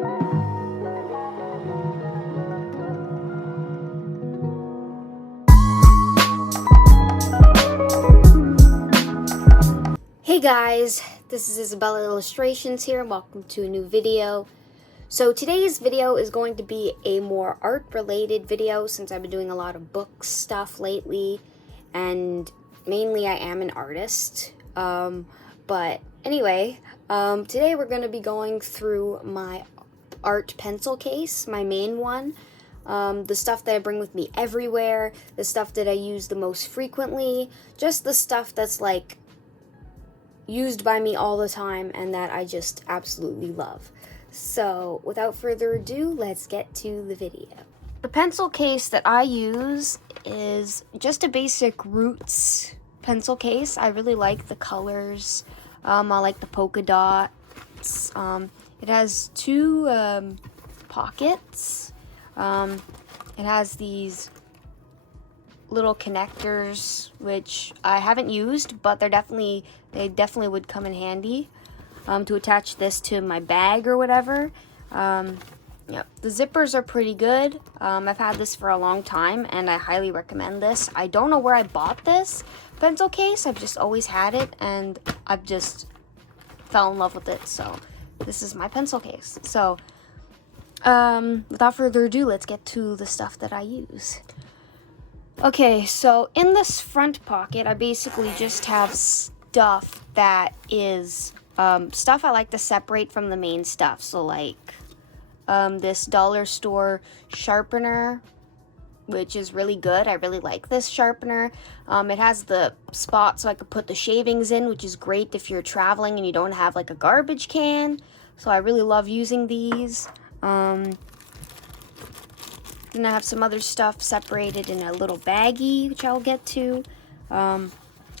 Hey guys, this is Isabella Illustrations here, and welcome to a new video. So today's video is going to be a more art related video since I've been doing a lot of book stuff lately, and mainly I am an artist. But anyway, today we're going to be going through my art pencil case, my main one. The stuff that I bring with me everywhere, the stuff that I use the most frequently, just the stuff that's like used by me all the time and that I just absolutely love. So without further ado, let's get to the video. The pencil case that I use is just a basic Roots pencil case. I really like the colors. I like the polka dots. It has two pockets. It has these little connectors, which I haven't used, but they definitely would come in handy to attach this to my bag or whatever. Yeah, the zippers are pretty good. I've had this for a long time, and I highly recommend this. I don't know where I bought this pencil case. I've just always had it, and I've just fell in love with it. So this is my pencil case. So without further ado, let's get to the stuff that I use. Okay, so in this front pocket, I basically just have stuff that is stuff I like to separate from the main stuff. So like this dollar store sharpener, which is really good. I really like this sharpener. It has the spot so I could put the shavings in, which is great if you're traveling and you don't have like a garbage can. So I really love using these. Then I have some other stuff separated in a little baggie, which I'll get to. I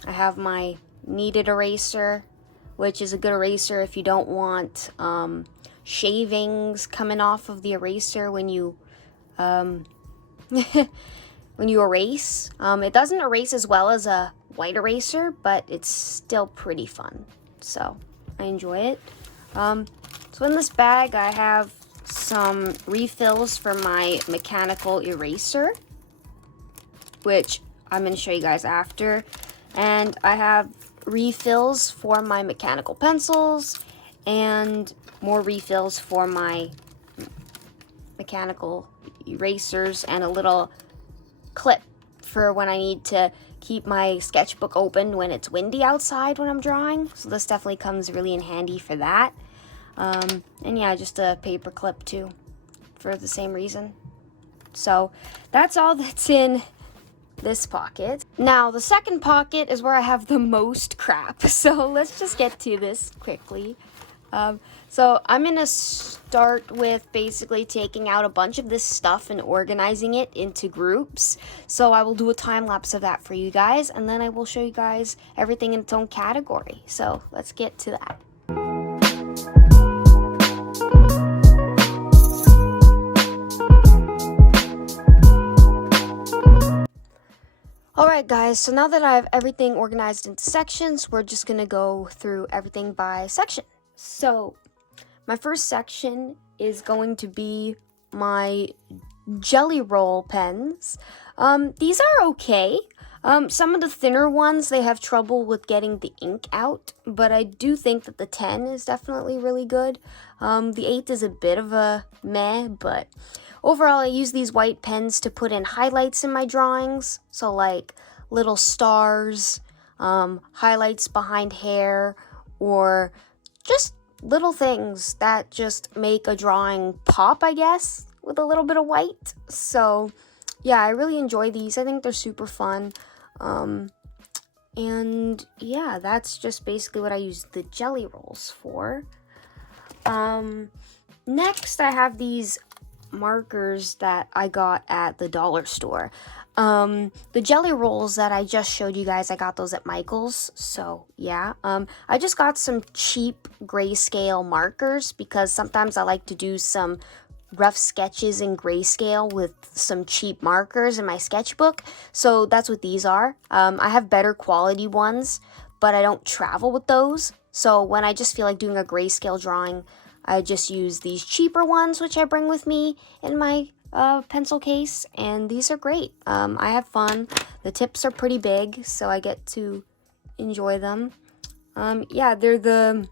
have my kneaded eraser, which is a good eraser if you don't want shavings coming off of the eraser when you when you erase. It doesn't erase as well as a white eraser, but it's still pretty fun. So I enjoy it. So in this bag, I have some refills for my mechanical eraser, which I'm going to show you guys after. And I have refills for my mechanical pencils and more refills for my mechanical erasers and a little clip for when I need to keep my sketchbook open when it's windy outside when I'm drawing. So this definitely comes really in handy for that. And yeah, just a paper clip too, for the same reason. So that's all that's in this pocket. Now, the second pocket is where I have the most crap. So let's just get to this quickly. So I'm gonna start with basically taking out a bunch of this stuff and organizing it into groups. So I will do a time lapse of that for you guys, and then I will show you guys everything in its own category. So let's get to that. Alright guys, so now that I have everything organized into sections, we're just going to go through everything by section. So, my first section is going to be my Jelly Roll pens. These are okay. Some of the thinner ones, they have trouble with getting the ink out, but I do think that the 10 is definitely really good. The 8 is a bit of a meh, but overall I use these white pens to put in highlights in my drawings, so like little stars, highlights behind hair, or just little things that just make a drawing pop, I guess, with a little bit of white. So yeah, I really enjoy these. I think they're super fun. And yeah, that's just basically what I use the Jelly Rolls for. Next I have these markers that I got at the dollar store. The Jelly Rolls that I just showed you guys, I got those at Michael's. So yeah, I just got some cheap grayscale markers because sometimes I like to do some rough sketches in grayscale with some cheap markers in my sketchbook. So that's what these are. I have better quality ones, but I don't travel with those. So when I just feel like doing a grayscale drawing, I just use these cheaper ones, which I bring with me in my pencil case, and these are great. I have fun. The tips are pretty big, so I get to enjoy them. Yeah, they're the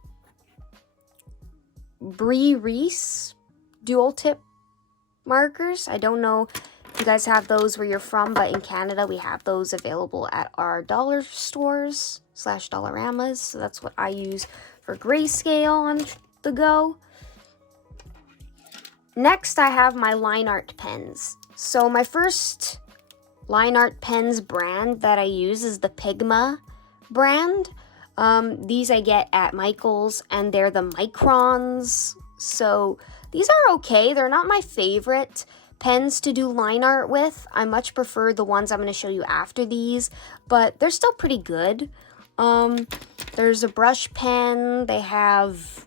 Brie Reese dual tip markers. I don't know if you guys have those where you're from, but in Canada we have those available at our dollar stores / Dollaramas. So that's what I use for grayscale on the go. Next, I have my line art pens. So my first line art pens brand that I use is the Pigma brand. These I get at Michael's, and they're the Microns. So these are okay. They're not my favorite pens to do line art with. I much prefer the ones I'm going to show you after these, but they're still pretty good. There's a brush pen. They have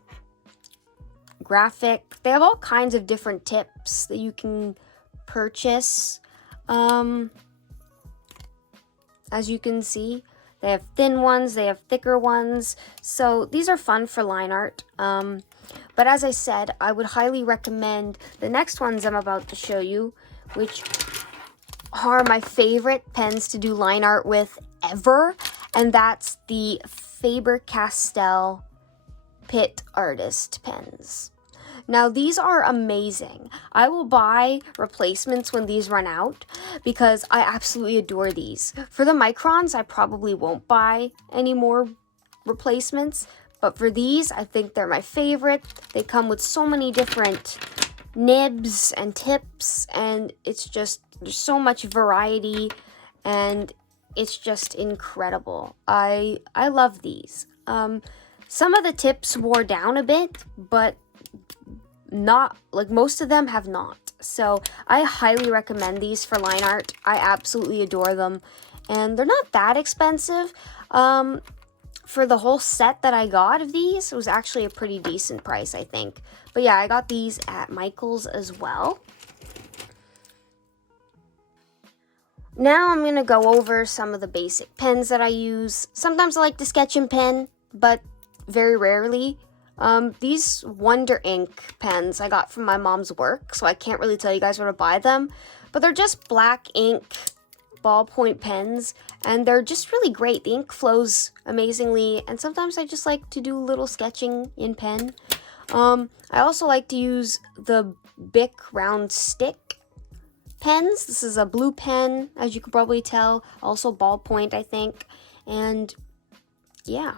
graphic. They have all kinds of different tips that you can purchase. As you can see, they have thin ones, they have thicker ones. So these are fun for line art. But as I said, I would highly recommend the next ones I'm about to show you, which are my favorite pens to do line art with ever. And that's the Faber-Castell Pitt Artist pens. Now, these are amazing. I will buy replacements when these run out because I absolutely adore these. For the Microns, I probably won't buy any more replacements, but for these, I think they're my favorite. They come with so many different nibs and tips, and it's just, there's so much variety, and it's just incredible. I love these. Some of the tips wore down a bit, but not, like, most of them have not. So I highly recommend these for line art. I absolutely adore them, and they're not that expensive. For the whole set that I got of these, it was actually a pretty decent price, I think. But yeah, I got these at Michael's as well. Now I'm going to go over some of the basic pens that I use. Sometimes I like to sketch in pen, but very rarely. These Wonder Ink pens I got from my mom's work, so I can't really tell you guys where to buy them. But they're just black ink ballpoint pens, and they're just really great. The ink flows amazingly, and sometimes I just like to do a little sketching in pen. I also like to use the Bic round stick pens. This is a blue pen, as you can probably tell, also ballpoint, I think. And yeah,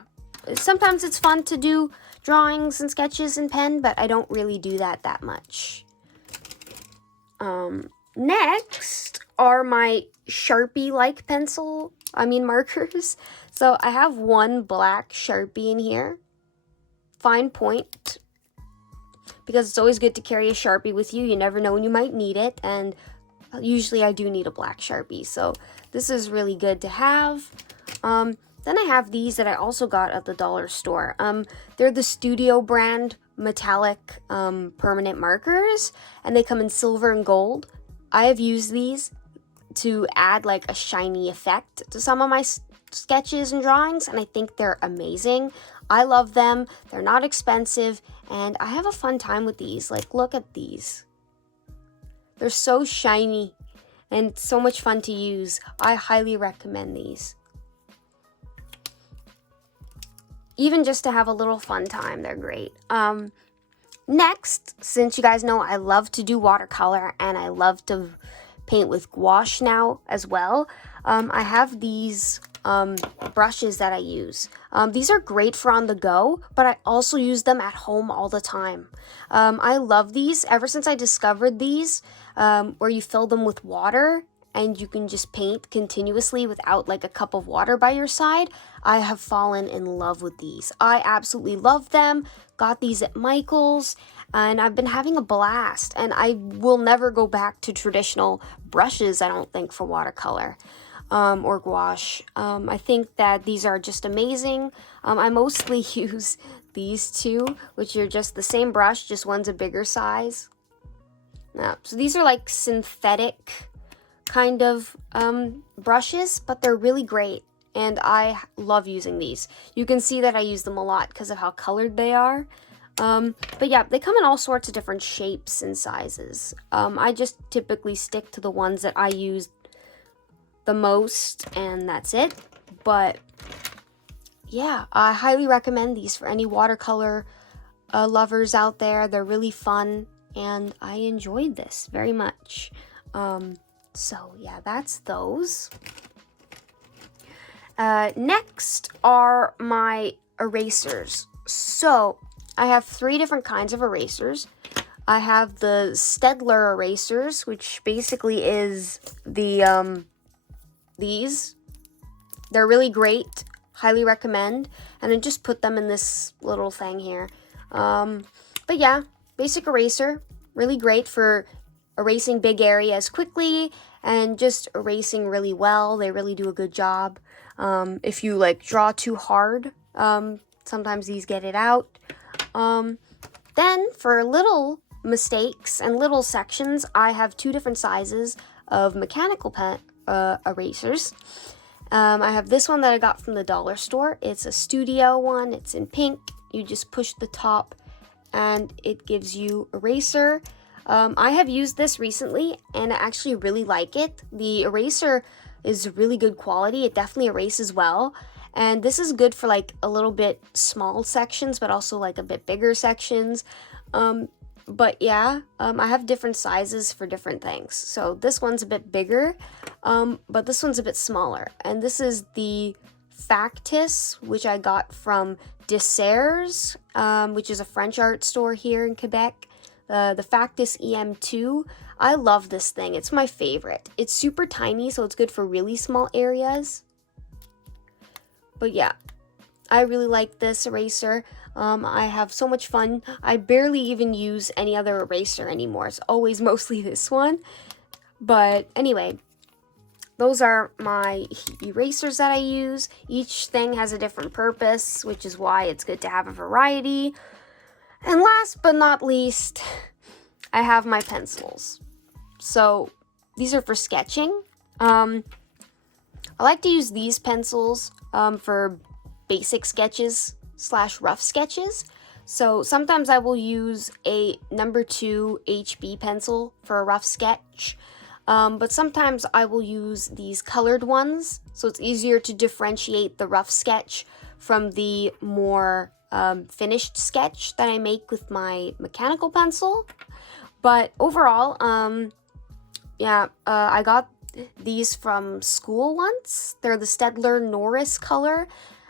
sometimes it's fun to do drawings and sketches in pen, but I don't really do that much. Next are my Sharpie-like markers. So I have one black Sharpie in here, fine point, because it's always good to carry a Sharpie with you. You never know when you might need it, and usually I do need a black Sharpie, so this is really good to have. Then I have these that I also got at the dollar store. They're the Studio brand metallic permanent markers, and they come in silver and gold. I have used these to add like a shiny effect to some of my sketches and drawings, and I think they're amazing. I love them. They're not expensive, and I have a fun time with these. Like, look at these. They're so shiny and so much fun to use. I highly recommend these. Even just to have a little fun time, they're great. Next, since you guys know I love to do watercolor and I love to paint with gouache now as well, I have these brushes that I use. These are great for on the go, but I also use them at home all the time. I love these ever since I discovered these, where you fill them with water and you can just paint continuously without like a cup of water by your side. I have fallen in love with these. I absolutely love them. Got these at Michael's, and I've been having a blast, and I will never go back to traditional brushes, I don't think, for watercolor or gouache. I think that these are just amazing. I mostly use these two, which are just the same brush, just one's a bigger size. So these are like synthetic kind of brushes, but they're really great, and I love using these. You can see that I use them a lot because of how colored they are. But yeah, they come in all sorts of different shapes and sizes. I just typically stick to the ones that I use the most, and that's it. But yeah, I highly recommend these for any watercolor lovers out there. They're really fun, and I enjoyed this very much. So yeah, that's those. Next are my erasers. So I have 3 different kinds of erasers. I have the Staedtler erasers, which basically is the these. They're really great, highly recommend, and I just put them in this little thing here. But yeah, basic eraser, really great for erasing big areas quickly and just erasing really well. They really do a good job. If you like draw too hard, sometimes these get it out. Then for little mistakes and little sections, I have 2 different sizes of mechanical pen erasers. I have this one that I got from the dollar store. It's a studio one. It's in pink. You just push the top and it gives you eraser. I have used this recently and I actually really like it. The eraser is really good quality. It definitely erases well. And this is good for like a little bit small sections, but also like a bit bigger sections. But yeah, I have different sizes for different things. So this one's a bit bigger, but this one's a bit smaller. And this is the Factis, which I got from Desserts, which is a French art store here in Quebec. The Factis EM2. I love this thing. It's my favorite. It's super tiny, so it's good for really small areas. But yeah, I really like this eraser. I have so much fun. I barely even use any other eraser anymore. It's always mostly this one. But anyway, those are my erasers that I use. Each thing has a different purpose, which is why it's good to have a variety. And last but not least, I have my pencils. So these are for sketching. I like to use these pencils for basic sketches / rough sketches. So sometimes I will use a number 2 HB pencil for a rough sketch. But sometimes I will use these colored ones, so it's easier to differentiate the rough sketch from the more finished sketch that I make with my mechanical pencil. But overall, I got these from school once. They're the Staedtler Norris color.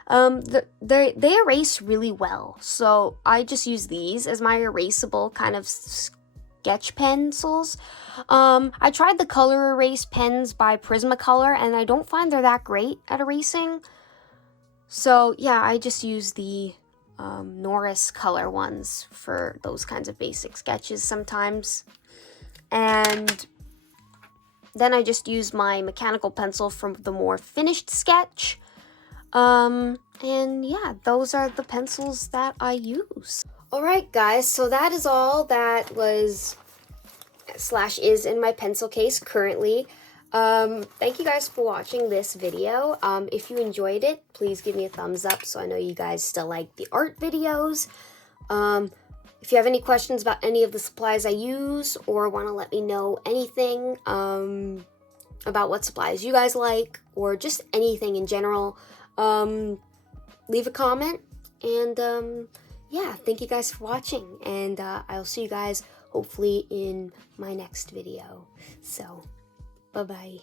They erase really well, so I just use these as my erasable kind of sketch pencils. I tried the color erase pens by Prismacolor, and I don't find they're that great at erasing. So yeah, I just use the Norris color ones for those kinds of basic sketches sometimes. And then I just use my mechanical pencil for the more finished sketch. And yeah, those are the pencils that I use. Alright guys, so that is all that was / is in my pencil case currently. Thank you guys for watching this video. If you enjoyed it, please give me a thumbs up so I know you guys still like the art videos. If you have any questions about any of the supplies I use or want to let me know anything about what supplies you guys like or just anything in general, leave a comment. And yeah, thank you guys for watching, and I'll see you guys hopefully in my next video. So bye bye.